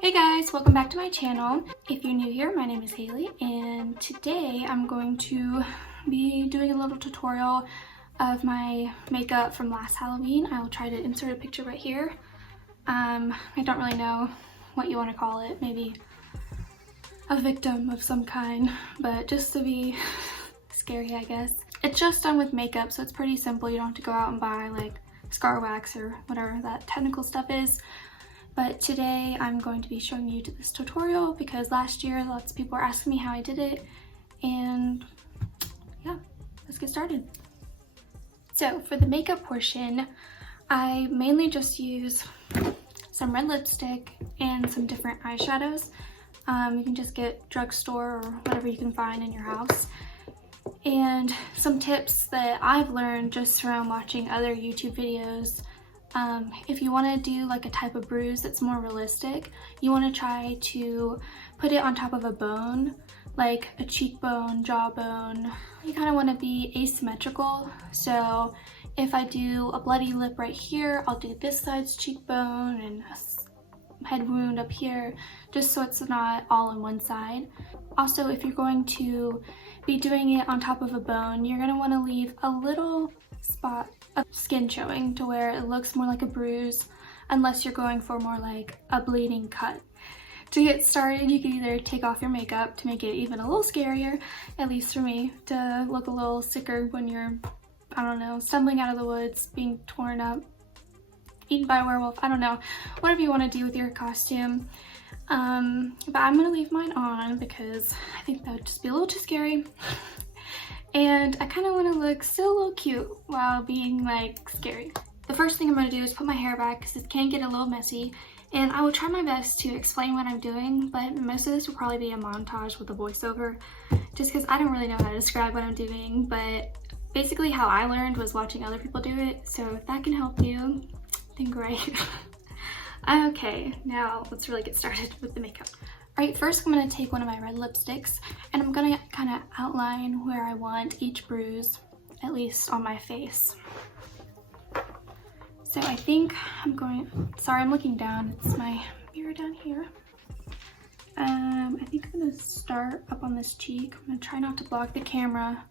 Hey guys, welcome back to my channel. If you're new here, my name is Haley, and today I'm going to be doing a little tutorial of my makeup from last Halloween. I'll try to insert a picture right here. I don't really know what you want to call it, maybe a victim of some kind, but just to be scary, I guess. It's just done with makeup, so it's pretty simple. You don't have to go out and buy like scar wax or whatever that technical stuff is. But today I'm going to be showing you this tutorial because last year lots of people were asking me how I did it, and yeah, let's get started. So for the makeup portion, I mainly just use some red lipstick and some different eyeshadows. You can just get drugstore or whatever you can find in your house. And some tips that I've learned just from watching other YouTube videos. If you want to do like a type of bruise that's more realistic, you want to try to put it on top of a bone, like a cheekbone, jawbone. You kind of want to be asymmetrical. So if I do a bloody lip right here, I'll do this side's cheekbone and a head wound up here, just so it's not all on one side. Also, if you're going to be doing it on top of a bone, you're going to want to leave a little spot of skin showing to where it looks more like a bruise, unless you're going for more like a bleeding cut. To get started, you can either take off your makeup to make it even a little scarier, at least for me, to look a little sicker when you're, I don't know, stumbling out of the woods, being torn up, eaten by a werewolf, I don't know, whatever you want to do with your costume. But I'm gonna leave mine on because I think that would just be a little too scary. And I kind of want to look still a little cute while being like scary. The first thing I'm going to do is put my hair back because it can get a little messy, and I will try my best to explain what I'm doing, but most of this will probably be a montage with a voiceover just because I don't really know how to describe what I'm doing. But basically how I learned was watching other people do it, so if that can help you, then great. Okay, now let's really get started with the makeup. Alright, first I'm going to take one of my red lipsticks and I'm going to kind of outline where I want each bruise, at least on my face. So I think I'm going, sorry I'm looking down, it's my mirror down here. I think I'm going to start up on this cheek. I'm going to try not to block the camera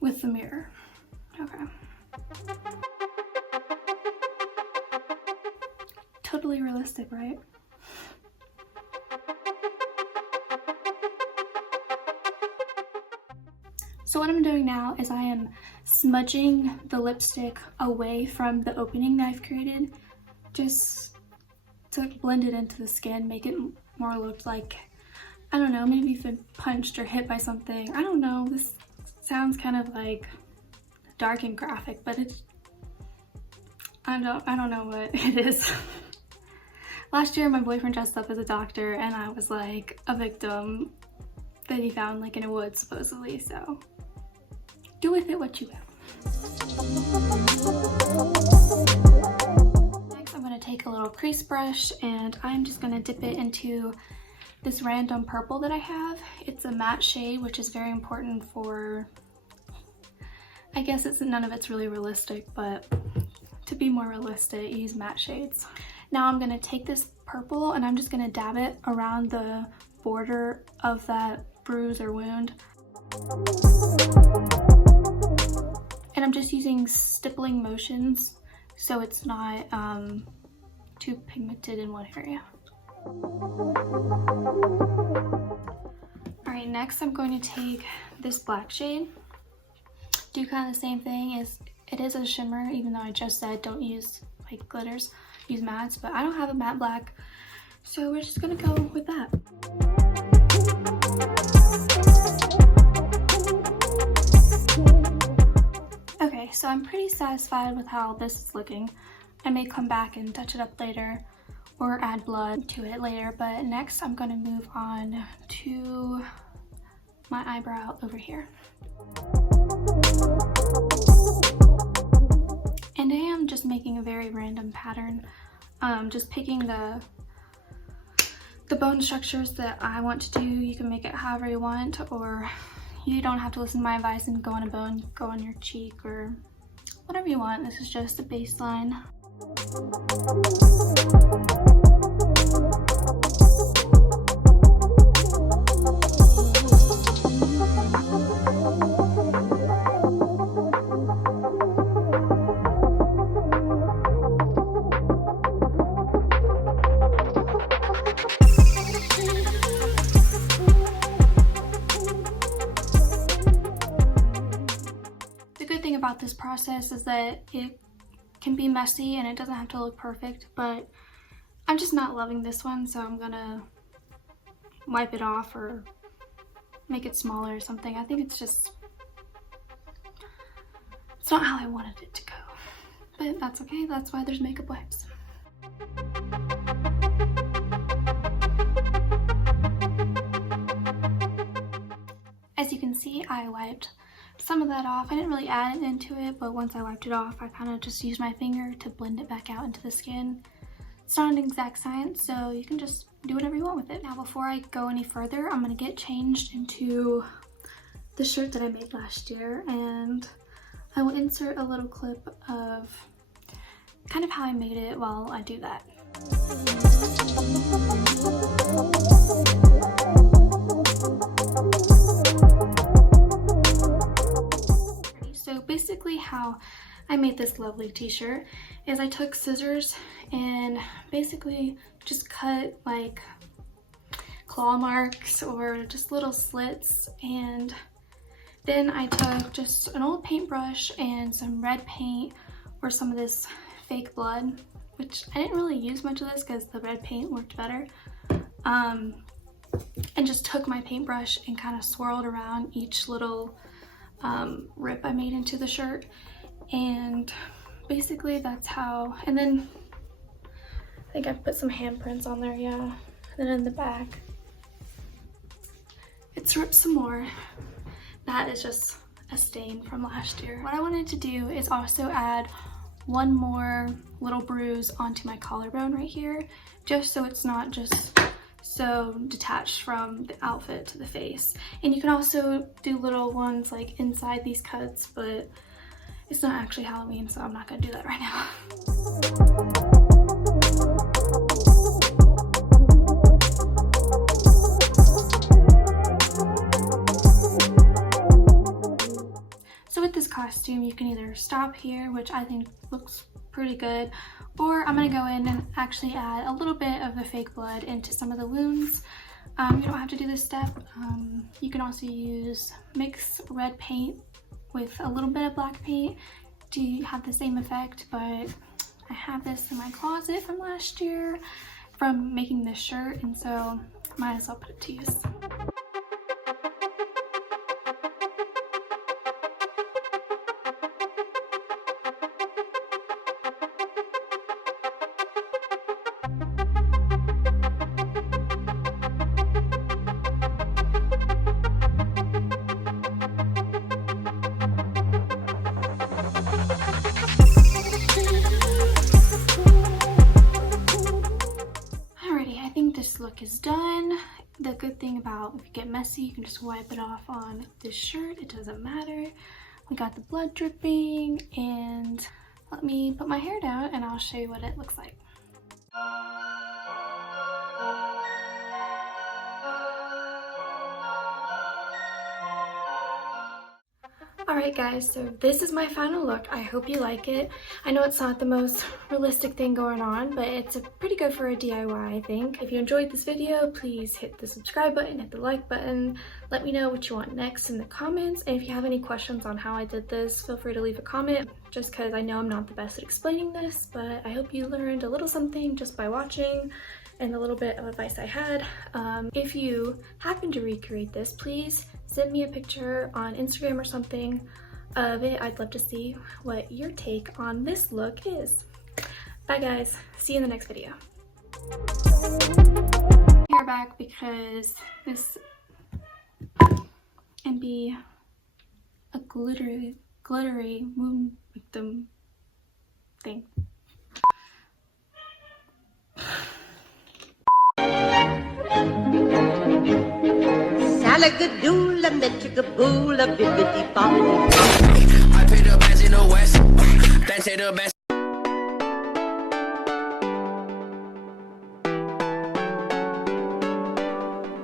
with the mirror. Okay. Totally realistic, right? So what I'm doing now is I am smudging the lipstick away from the opening that I've created, just to blend it into the skin, make it more look like, I don't know, maybe you've been punched or hit by something. I don't know, this sounds kind of like dark and graphic, but it's, I don't know what it is. Last year my boyfriend dressed up as a doctor and I was like a victim that he found like in a woods supposedly, so do with it what you will. Next I'm going to take a little crease brush and I'm just going to dip it into this random purple that I have. It's a matte shade, which is very important for, I guess none of it's really realistic, but to be more realistic, use matte shades. Now I'm going to take this purple and I'm just going to dab it around the border of that bruise or wound. And I'm just using stippling motions so it's not too pigmented in one area. Alright, next I'm going to take this black shade. Do kind of the same thing, as it is a shimmer, even though I just said don't use like glitters, use mattes, but I don't have a matte black, so we're just gonna go with that. Okay, so I'm pretty satisfied with how this is looking. I may come back and touch it up later or add blood to it later, but next I'm going to move on to my eyebrow over here. And I am just making a very random pattern, just picking the bone structures that I want to do. You can make it however you want, or you don't have to listen to my advice and go on a bone, go on your cheek or whatever you want. This is just the baseline. About this process is that it can be messy and it doesn't have to look perfect, but I'm just not loving this one, so I'm gonna wipe it off or make it smaller or something. I think it's not how I wanted it to go, but that's okay. That's why there's makeup wipes. As you can see, I wiped some of that off. I didn't really add it into it, but once I wiped it off, I kind of just used my finger to blend it back out into the skin. It's not an exact science, so you can just do whatever you want with it. Now, before I go any further, I'm gonna get changed into the shirt that I made last year, and I will insert a little clip of kind of how I made it while I do that. So basically how I made this lovely t-shirt is I took scissors and basically just cut like claw marks or just little slits, and then I took just an old paintbrush and some red paint or some of this fake blood, which I didn't really use much of this because the red paint worked better, and just took my paintbrush and kind of swirled around each little rip I made into the shirt, and basically that's how. And then I think I put some handprints on there, yeah. And then in the back it's ripped some more. That is just a stain from last year. What I wanted to do is also add one more little bruise onto my collarbone right here, just so it's not just so detached from the outfit to the face. And you can also do little ones like inside these cuts, but it's not actually Halloween, so I'm not gonna do that right now. So with this costume, you can either stop here, which I think looks pretty good, or I'm gonna go in and actually add a little bit of the fake blood into some of the wounds. You don't have to do this step. You can also mix red paint with a little bit of black paint to have the same effect, but I have this in my closet from last year from making this shirt, and so might as well put it to use. This look is done. The good thing about if you get messy, you can just wipe it off on this shirt. It doesn't matter. We got the blood dripping, and let me put my hair down and I'll show you what it looks like. Alright guys, so this is my final look. I hope you like it. I know it's not the most realistic thing going on, but it's pretty good for a DIY, I think. If you enjoyed this video, please hit the subscribe button, hit the like button. Let me know what you want next in the comments, and if you have any questions on how I did this, feel free to leave a comment, just because I know I'm not the best at explaining this, but I hope you learned a little something just by watching and the little bit of advice I had. If you happen to recreate this, please send me a picture on Instagram or something of it. I'd love to see what your take on this look is. Bye guys, see you in the next video. Hair back because this and be a glittery moon victim thing. Salagadoola, metricaboola, bibbidi bobbidi. I paid up as in the West. say the best.